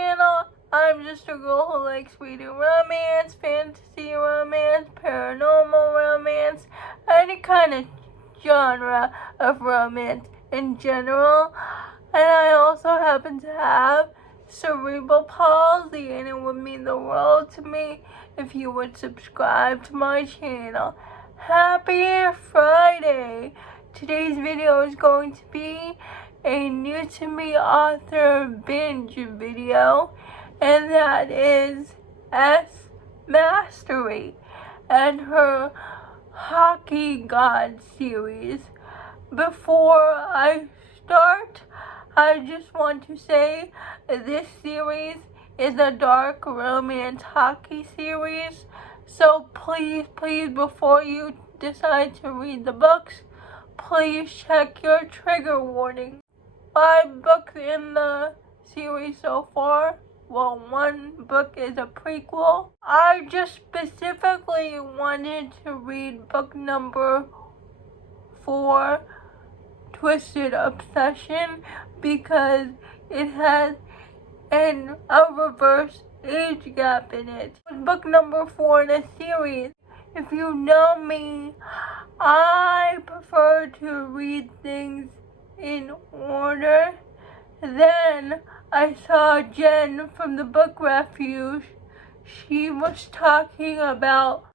channel. I'm just a girl who likes reading romance, fantasy romance, paranormal romance, any kind of genre of romance in general. And I also happen to have cerebral palsy, and it would mean the world to me if you would subscribe to my channel. Happy Friday! Today's video is going to be a new to me author binge video, and that is massery and her Hockey God series. Before I start, I just want to say this series is a dark romance hockey series. So please, before you decide to read the books, please check your trigger warning. 5 books in the series so far. Well, 1 book is a prequel. I just specifically wanted to read book number 4, Twisted Obsession, because it has a reverse age gap in it. Book number 4 in the series. If you know me, I prefer to read things in order. Then I saw Jen from the Book Refuge. She was talking about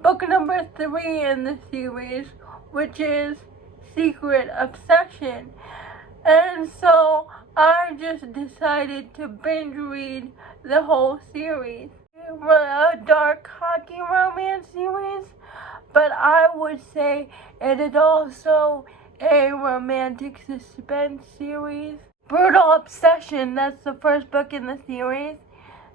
book number 3 in the series, which is Secret Obsession. And so I just decided to binge read the whole series. A dark hockey romance series, but I would say it is also a romantic suspense series. Brutal Obsession, that's the first book in the series,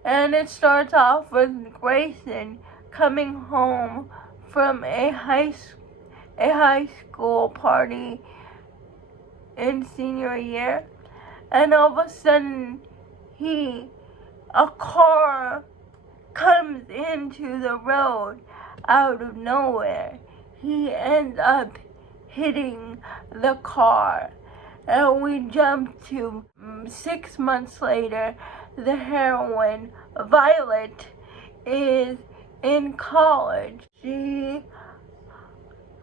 and it starts off with Grayson coming home from a high school party in senior year, and all of a sudden a car comes into the road out of nowhere. He ends up hitting the car, and we jump to 6 months later. The heroine, Violet, is in college. She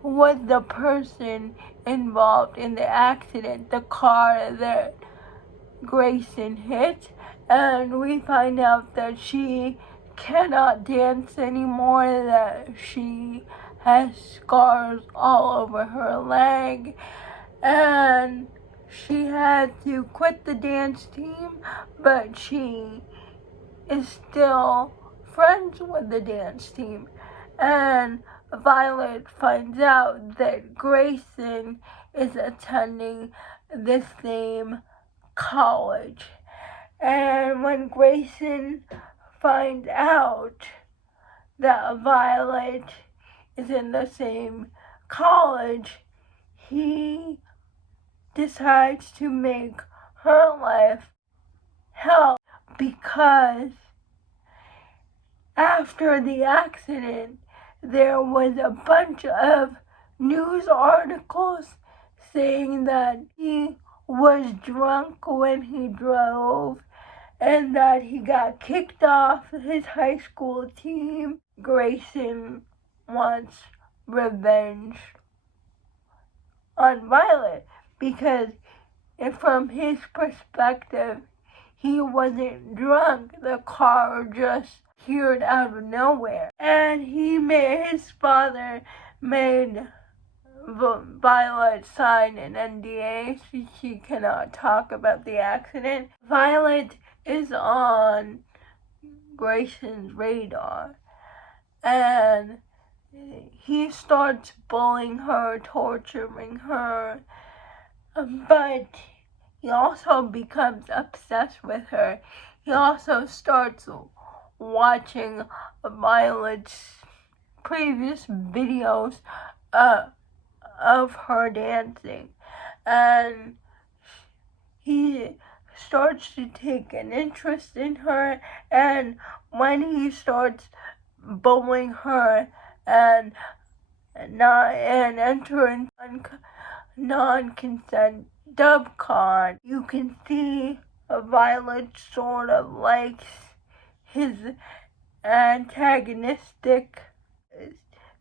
was the person involved in the accident, the car that Grayson hit, and we find out that she cannot dance anymore, that she has scars all over her leg, and she had to quit the dance team, but she is still friends with the dance team. And Violet finds out that Grayson is attending the same college. And when Grayson finds out that Violet is in the same college, he decides to make her life hell, because after the accident, there was a bunch of news articles saying that he was drunk when he drove, and that he got kicked off his high school team. Grayson wants revenge on Violet, because from his perspective, he wasn't drunk. The car just appeared out of nowhere. And his father made Violet sign an NDA, so she cannot talk about the accident. Violet is on Grayson's radar, and he starts bullying her, torturing her, but he also becomes obsessed with her. He also starts watching Violet's previous videos of her dancing, and he starts to take an interest in her. And when he starts bullying her and entering non-consent dub con, you can see Violet sort of likes his antagonistic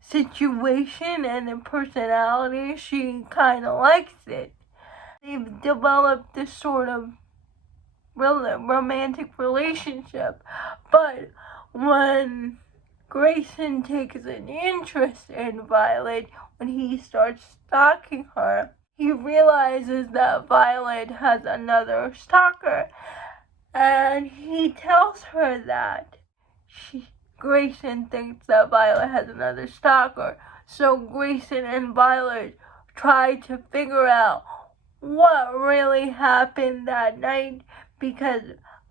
situation and personality. She kind of likes it. They've developed this sort of romantic relationship, but when Grayson takes an interest in Violet, when he starts stalking her, he realizes that Violet has another stalker, and he tells her that Grayson thinks that Violet has another stalker. So Grayson and Violet try to figure out what really happened that night, because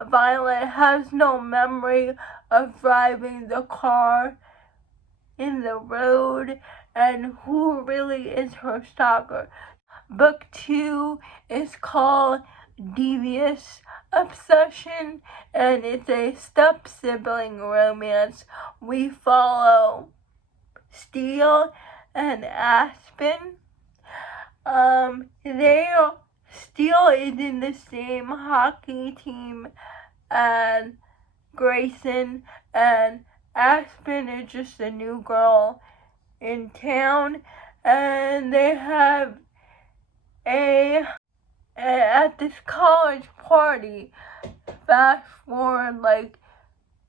Violet has no memory of driving the car in the road and who really is her stalker. Book 2 is called Devious Obsession, and it's a step-sibling romance. We follow Steele and Aspen. Steele is in the same hockey team as Grayson, and Aspen is just a new girl in town, and they have at this college party. Fast forward like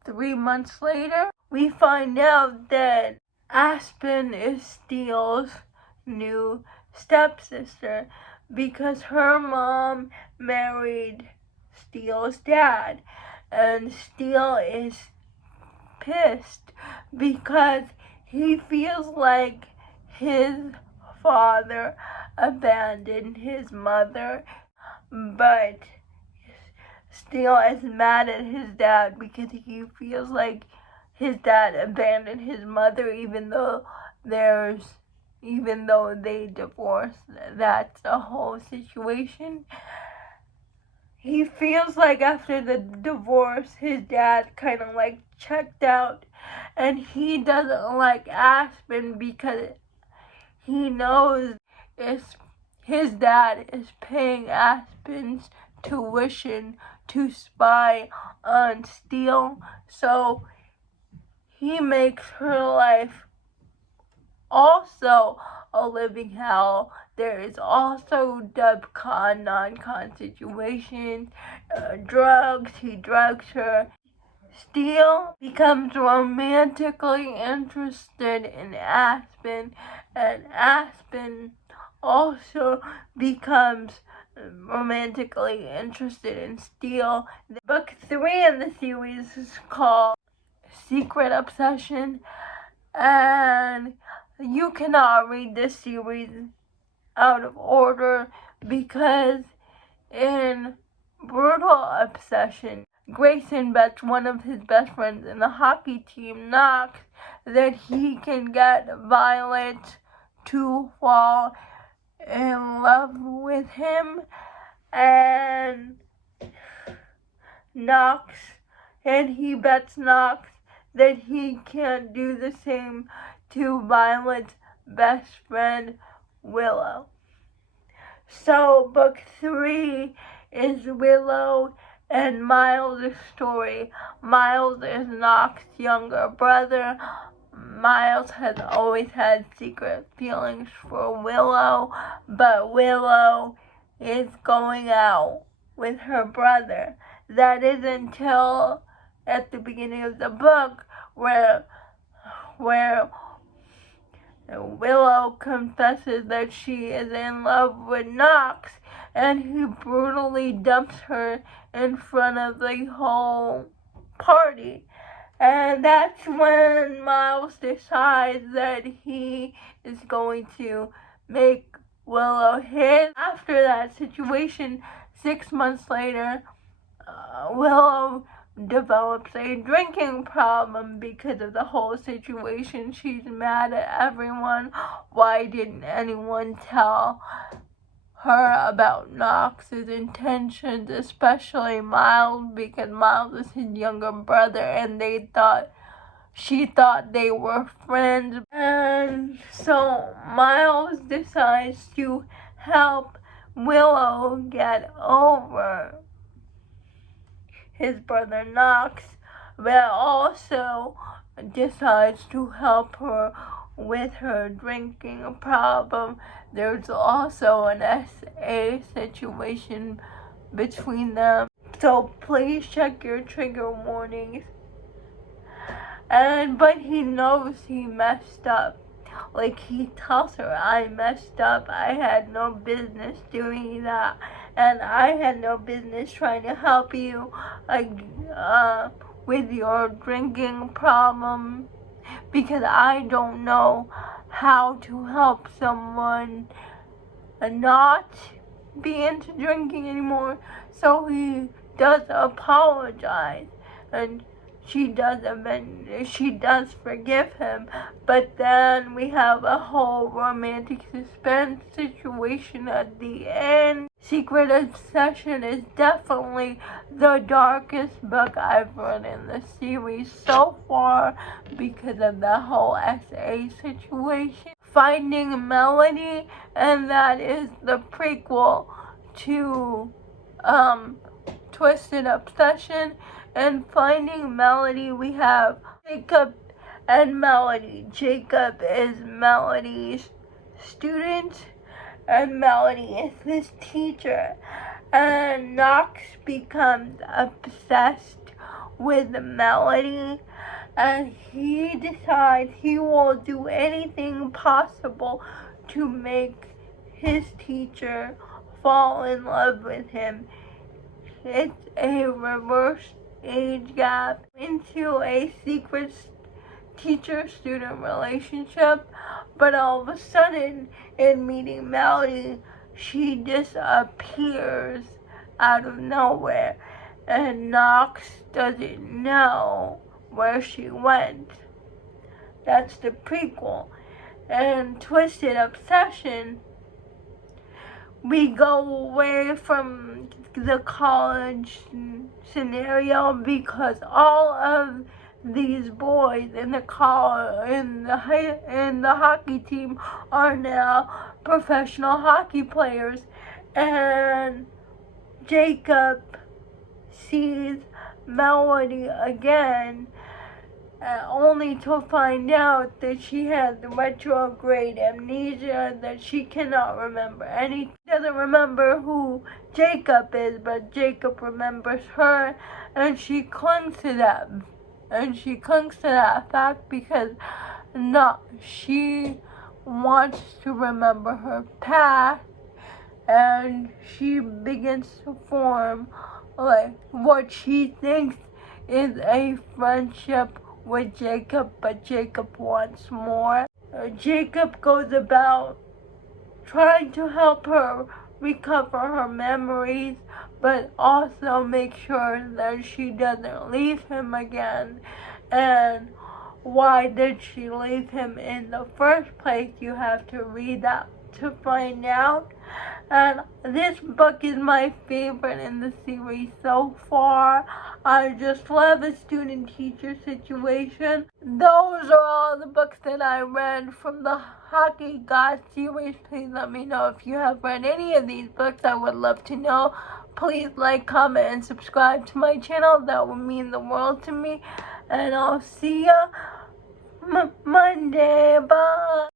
3 months later, we find out that Aspen is Steele's new stepsister because her mom married Steele's dad, and Steele is pissed because he feels like his father abandoned his mother, but Steele is mad at his dad because he feels like his dad abandoned his mother, even though they divorced. That's a whole situation. He feels like after the divorce, his dad kind of like checked out, and he doesn't like Aspen because he knows his dad is paying Aspen's tuition to spy on Steele, so he makes her life also a living hell. There is also dub-con, non-con situations, drugs. He drugs her. Steele becomes romantically interested in Aspen, and Aspen also becomes romantically interested in Steele. Book 3 in the series is called Secret Obsession, and you cannot read this series out of order because in Brutal Obsession, Grayson bets one of his best friends in the hockey team, Knox, that he can get Violet to fall in love with him, and he bets Knox that he can't do the same to Violet's best friend, Willow. So book 3 is Willow and Miles' story. Miles is Knox's younger brother. Miles has always had secret feelings for Willow, but Willow is going out with her brother. That is until at the beginning of the book where Willow confesses that she is in love with Knox, and he brutally dumps her in front of the whole party. And that's when Miles decides that he is going to make Willow his. After that situation, 6 months later, Willow develops a drinking problem because of the whole situation. She's mad at everyone. Why didn't anyone tell her about Knox's intentions, especially Miles, because Miles is his younger brother, and she thought they were friends. And so Miles decides to help Willow get over his brother Knox, but also decides to help her with her drinking problem. There's also an SA situation between them, so please check your trigger warnings. But he knows he messed up. Like, he tells her, I messed up, I had no business doing that, and I had no business trying to help you with your drinking problem, because I don't know how to help someone not be into drinking anymore. So he does apologize, and she does forgive him, but then we have a whole romantic suspense situation at the end. Secret Obsession is definitely the darkest book I've read in the series so far because of the whole SA situation. Finding Melody, and that is the prequel to Twisted Obsession. And Finding Melody, we have Jacob and Melody. Jacob is Melody's student, and Melody is his teacher. And Knox becomes obsessed with Melody, and he decides he will do anything possible to make his teacher fall in love with him. It's a reverse age gap into a secret teacher-student relationship, but all of a sudden, in meeting Melody, she disappears out of nowhere, and Knox doesn't know where she went. That's the prequel. And Twisted Obsession, we go away from the college scenario because all of these boys in the hockey team are now professional hockey players, and Jacob sees Melody again, only to find out that she has retrograde amnesia, that she cannot remember anything. She doesn't remember who Jacob is, but Jacob remembers her, and she clings to that. And she clings to that fact because she wants to remember her past, and she begins to form like what she thinks is a friendship with Jacob, but Jacob wants more. Jacob goes about trying to help her recover her memories, but also make sure that she doesn't leave him again. And why did she leave him in the first place? You have to read that to find out. And this book is my favorite in the series so far. I just love the student-teacher situation. Those are all the books that I read from the Hockey God series. Please let me know if you have read any of these books. I would love to know. Please like, comment, and subscribe to my channel. That would mean the world to me. And I'll see ya Monday. Bye.